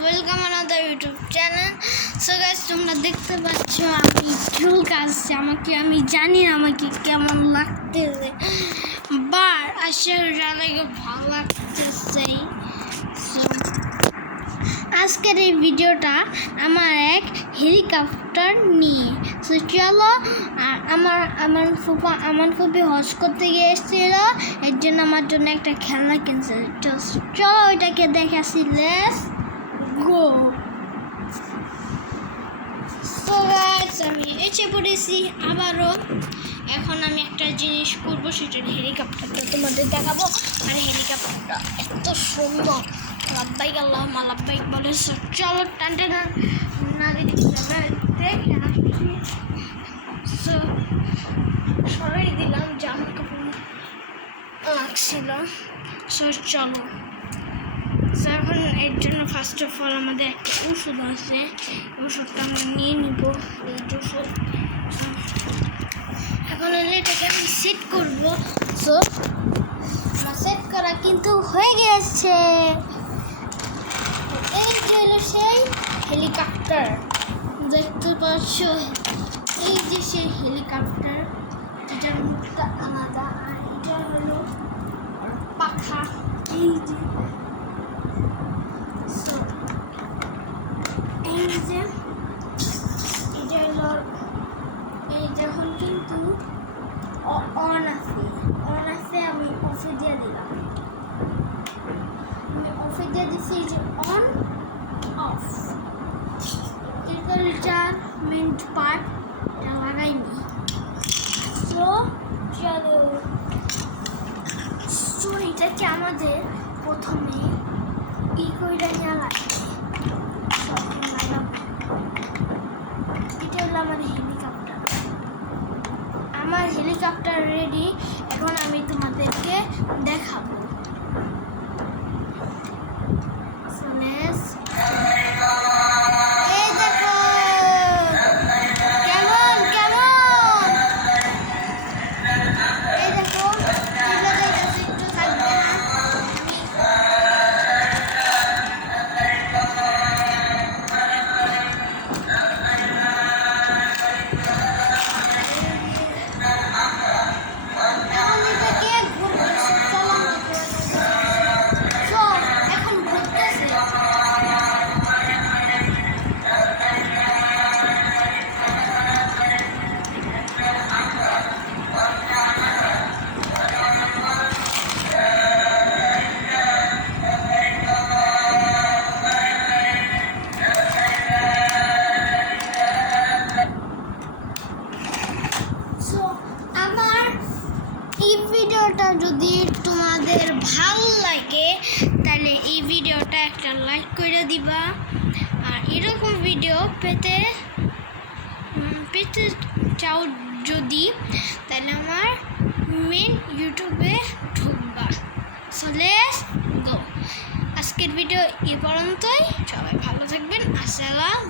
Welcome another YouTube channel. So guys, তোমরা দেখতে পাচ্ছ আমি ঝুল আসছে। আমি জানি না আমাকে কেমন লাগতেছে, বাট আসলে ভালো লাগতেছে। আজকের এই ভিডিওটা আমার এক হেলিকপ্টার নিয়ে। সো চলো, আমার ফুপি হজ করতে গিয়েছিল, এর জন্য আমার জন্য একটা খেলনা কিনছে। চলো ওইটাকে দেখাচ্ছি। Let's go. সো গাইস, আমি এসে পড়েছি আবারও। এখন আমি একটা জিনিস করবো, সেটার হেলিকপ্টারটা তোমাদের দেখাবো। আর হেলিকপ্টারটা এত সুন্দর, লাব্বাইক আল্লাহুম্মা লাব্বাইক বলে। চলো টানতে না দেখে আসছি। সো সরাই দিলাম, জামা কাপড় লাগছিল। সো চলো। সো এখন এর জন্য ফার্স্ট অফ অল আমাদের একটা ওষুধ আছে, ওষুধটা আমরা নিয়ে নিব। এই ওষুধ এখন এটাকে আমি সেট করবো। সো আমার সেট করা কিন্তু হয়ে গেছে। এই যে হলো সেই হেলিকপ্টার, দেখতে পাচ্ছ। এই যে সেই হেলিকপ্টার, যেটার মুখটা আলাদা, আর এটা হলো পাখা। এই যে এটা হলো, এই যখন কিন্তু অন আছে আমি অফে দিয়ে দিলাম। আমি অফে দিয়ে দিচ্ছি, এই যে অন অফ। এটার মেন পার্ট এটা লাগাইনি। সো চলো। সো এটাকে আমাদের প্রথমে ই করে নেওয়া লাগবে। এটা হলো আমার হেলিকপ্টার রেডি। এখন আমি তোমাদেরকে দেখাবো। এই দেখো কেমন কেমন, এই দেখো একটু থাকবে না। আমার এই ভিডিওটা যদি তোমাদের ভালো লাগে, তাহলে এই ভিডিওটা একটা লাইক করে দিবা। আর এরকম ভিডিও পেতে চাও যদি, তাহলে আমার মেন ইউটিউবে ঢুকবা। So let's go. আজকের ভিডিও এ পর্যন্তই। সবাই ভালো থাকবেন। আসসালাম।